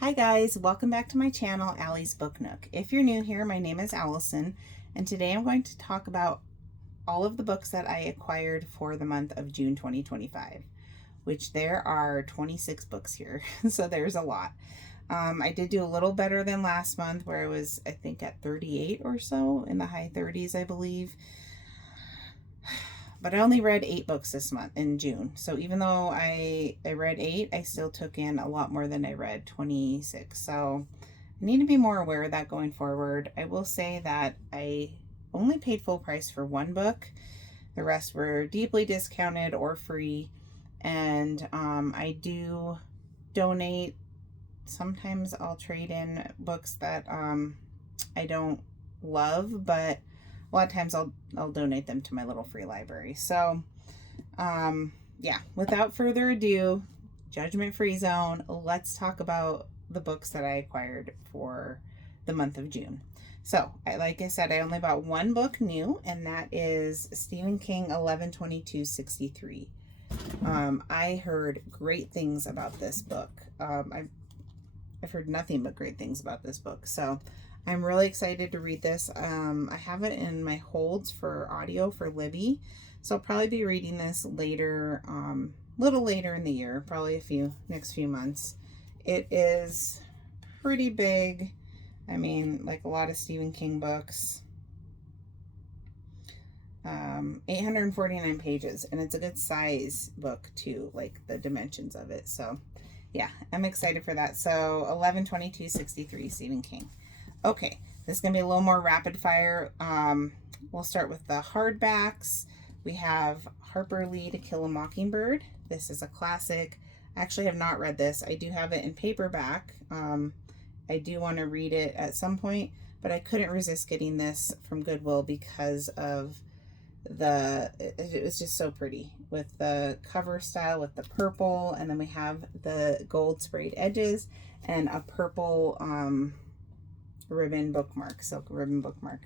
Hi guys, welcome back to my channel, Allie's Book Nook. If you're new here, my name is Allison, and today I'm going to talk about all of the books that I acquired for the month of June 2025, which there are 26 books here, so there's a lot. I did do a little better than last month where I was, I think, at 38 or so, in the high 30s, I believe. But I only read 8 books this month in June. So even though I read 8, I still took in a lot more than I read, 26. So I need to be more aware of that going forward. I will say that I only paid full price for 1 book. The rest were deeply discounted or free. And I do donate. Sometimes I'll trade in books that I don't love, but a lot of times I'll donate them to my little free library. So, yeah, without further ado, judgment-free zone, let's talk about the books that I acquired for the month of June. So, like I said, I only bought 1 book new, and that is Stephen King 11/22/63. I heard great things about this book. I've heard nothing but great things about this book. So I'm really excited to read this. I have it in my holds for audio for Libby. So I'll probably be reading this later, little later in the year, probably next few months. It is pretty big. I mean, like a lot of Stephen King books. 849 pages, and it's a good size book too, like the dimensions of it. So yeah, I'm excited for that. So 11/22/63, Stephen King. Okay, this is going to be a little more rapid fire. We'll start with the hardbacks. We have Harper Lee To Kill a Mockingbird. This is a classic. I actually have not read this. I do have it in paperback. I do want to read it at some point, but I couldn't resist getting this from Goodwill because of it was just so pretty with the cover style with the purple, and then we have the gold sprayed edges and a purple ribbon bookmark, silk ribbon bookmark.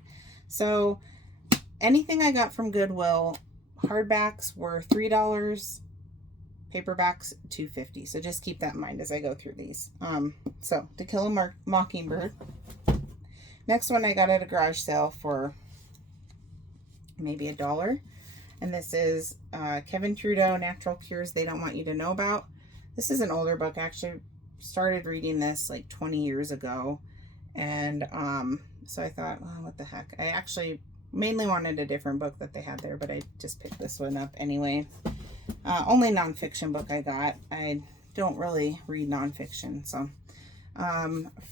So anything I got from Goodwill, hardbacks were $3, paperbacks $2.50. So just keep that in mind as I go through these. So To Kill a Mockingbird. Next one I got at a garage sale for maybe $1. And this is Kevin Trudeau, Natural Cures They Don't Want You to Know About. This is an older book. I actually started reading this like 20 years ago. And so I thought, oh, what the heck. I actually mainly wanted a different book that they had there, but I just picked this one up anyway. Only nonfiction book I got. I don't really read nonfiction. So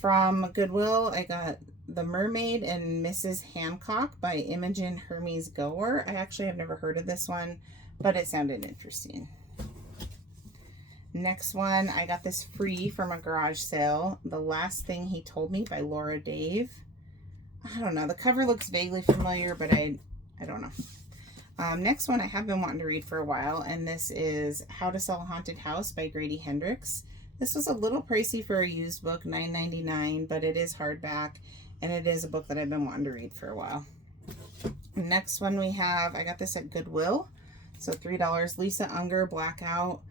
from Goodwill, I got The Mermaid and Mrs. Hancock by Imogen Hermes Gower. I actually have never heard of this one, but it sounded interesting. Next one, I got this free from a garage sale. The Last Thing He Told Me by Laura Dave. I don't know. The cover looks vaguely familiar, but I don't know. Next one I have been wanting to read for a while, and this is How to Sell a Haunted House by Grady Hendrix. This was a little pricey for a used book, $9.99, but it is hardback, and it is a book that I've been wanting to read for a while. Next one we have, I got this at Goodwill, so $3. Lisa Unger, Blackout.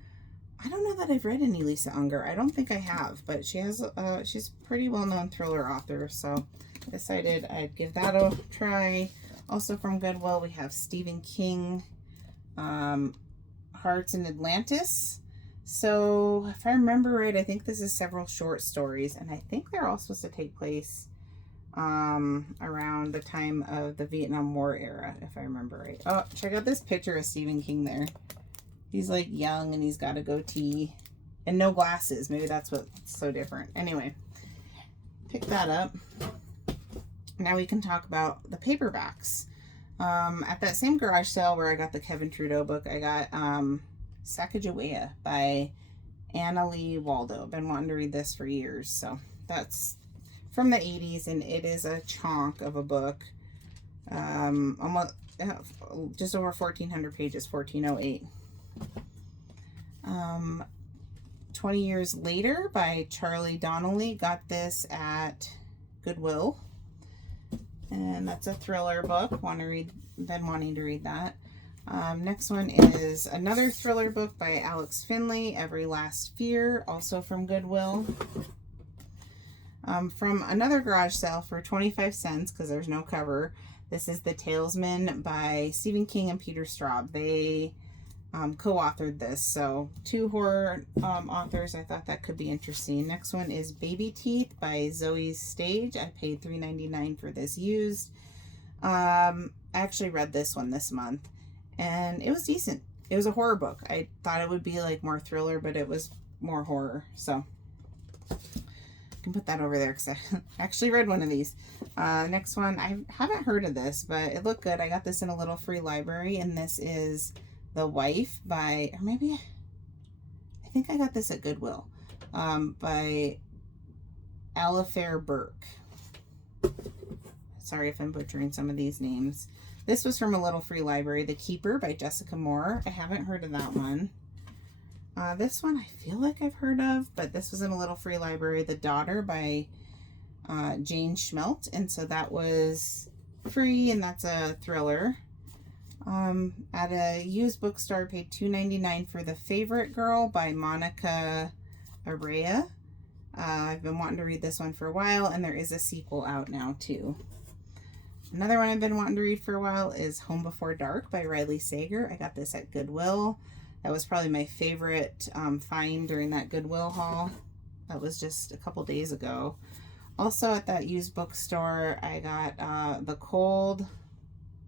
I don't know that I've read any Lisa Unger. I don't think I have, but she's a pretty well-known thriller author, so I decided I'd give that a try. Also from Goodwill, we have Stephen King, Hearts in Atlantis. So if I remember right, I think this is several short stories, and I think they're all supposed to take place around the time of the Vietnam War era, if I remember right. Oh, check out this picture of Stephen King there. He's like young and he's got a goatee and no glasses. Maybe that's what's so different. Anyway, pick that up. Now we can talk about the paperbacks. At that same garage sale where I got the Kevin Trudeau book, I got Sacagawea by Anna Lee Waldo. I've been wanting to read this for years. So that's from the 80s, and it is a chunk of a book. Almost just over 1,400 pages, 1,408. 20 Years Later by Charlie Donnelly. Got this at Goodwill, and that's a thriller book. Been wanting to read that. Next one is another thriller book by Alex Finley, Every Last Fear, also from Goodwill. From another garage sale for 25 cents, because there's no cover. This is The Talesman by Stephen King and Peter Straub. They co-authored this, so 2 horror authors. I thought that could be interesting. Next one is Baby Teeth by Zoe's Stage. I paid $3.99 for this used. I actually read this one this month, and it was decent. It was a horror book. I thought it would be like more thriller, but it was more horror, so I can put that over there because I actually read one of these. Next one, I haven't heard of this, but it looked good. I got this in a little free library, and this is The Wife by, or maybe, I think I got this at Goodwill, by Alifair Burke. Sorry if I'm butchering some of these names. This was from a little free library. The Keeper by Jessica Moore. I haven't heard of that one. This one I feel like I've heard of, but this was in a little free library. The Daughter by Jane Schmelt, and so that was free, and that's a thriller. At a used bookstore, I paid $2.99 for The Favorite Girl by Monica Araya. I've been wanting to read this one for a while, and there is a sequel out now too. Another one I've been wanting to read for a while is Home Before Dark by Riley Sager. I got this at Goodwill. That was probably my favorite find during that Goodwill haul. That was just a couple days ago. Also at that used bookstore, I got The Cold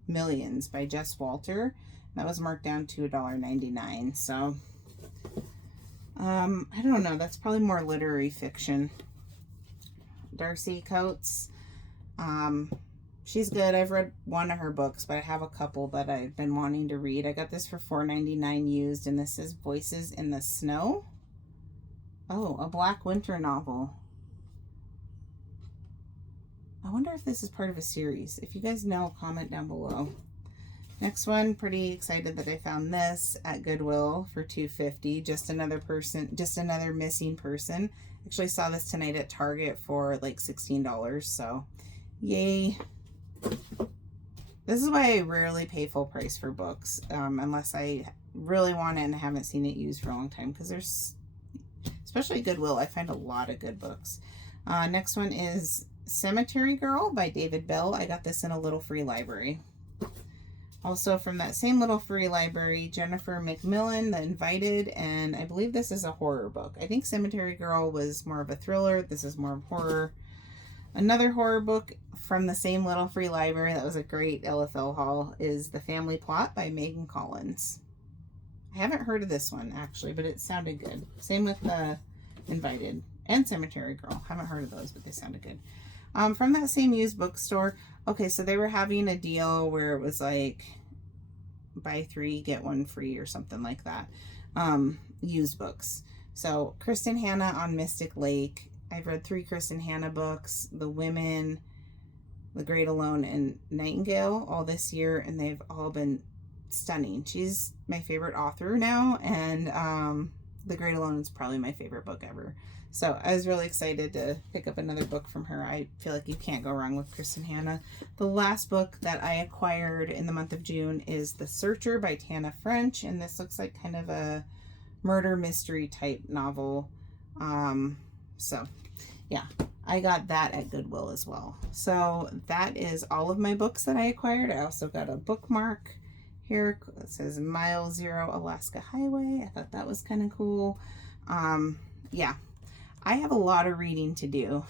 Millions by Jess Walter. That was marked down to $1.99. So, I don't know. That's probably more literary fiction. Darcy Coates. She's good. I've read one of her books, but I have a couple that I've been wanting to read. I got this for $4.99 used, and this is Voices in the Snow. Oh, a Black Winter novel. I wonder if this is part of a series. If you guys know, comment down below. Next one, pretty excited that I found this at Goodwill for $2.50. Just another missing person. Actually saw this tonight at Target for like $16, so yay. This is why I rarely pay full price for books, unless I really want it and I haven't seen it used for a long time, because there's, especially Goodwill, I find a lot of good books. Next one is Cemetery Girl by David Bell. I got this in a little free library. Also from that same little free library, Jennifer McMillan, The Invited, and I believe this is a horror book. I think Cemetery Girl was more of a thriller. This is more of horror. Another horror book from the same little free library that was a great LFL haul is The Family Plot by Megan Collins. I haven't heard of this one actually, but it sounded good. Same with The Invited and Cemetery Girl. Haven't heard of those, but they sounded good. From that same used bookstore, okay, so they were having a deal where it was like buy 3 get 1 free or something like that. Used books. So Kristen Hanna on Mystic Lake. I've read 3 Kristen Hanna books, The Women, The Great Alone, and Nightingale all this year, and they've all been stunning. She's my favorite author now, and The Great Alone is probably my favorite book ever. So I was really excited to pick up another book from her. I feel like you can't go wrong with Kristen Hanna. The last book that I acquired in the month of June is The Searcher by Tana French, and this looks like kind of a murder mystery type novel. So yeah, I got that at Goodwill as well. So that is all of my books that I acquired. I also got a bookmark here that says Mile Zero Alaska Highway. I thought that was kind of cool. Yeah, I have a lot of reading to do.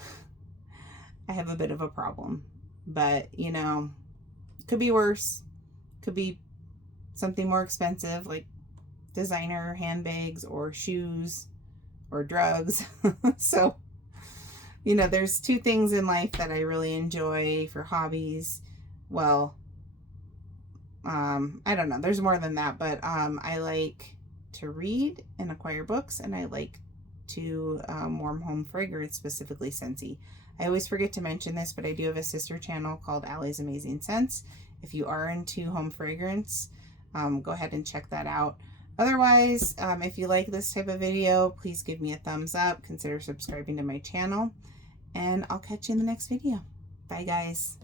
I have a bit of a problem, but you know, could be worse. Could be something more expensive like designer handbags or shoes or drugs. So, you know, there's 2 things in life that I really enjoy for hobbies. Well, I don't know. There's more than that, but I like to read and acquire books, and I like to warm home fragrance, specifically Scentsy. I always forget to mention this, but I do have a sister channel called Allie's Amazing Scents. If you are into home fragrance, go ahead and check that out. Otherwise, if you like this type of video, please give me a thumbs up. Consider subscribing to my channel, and I'll catch you in the next video. Bye, guys.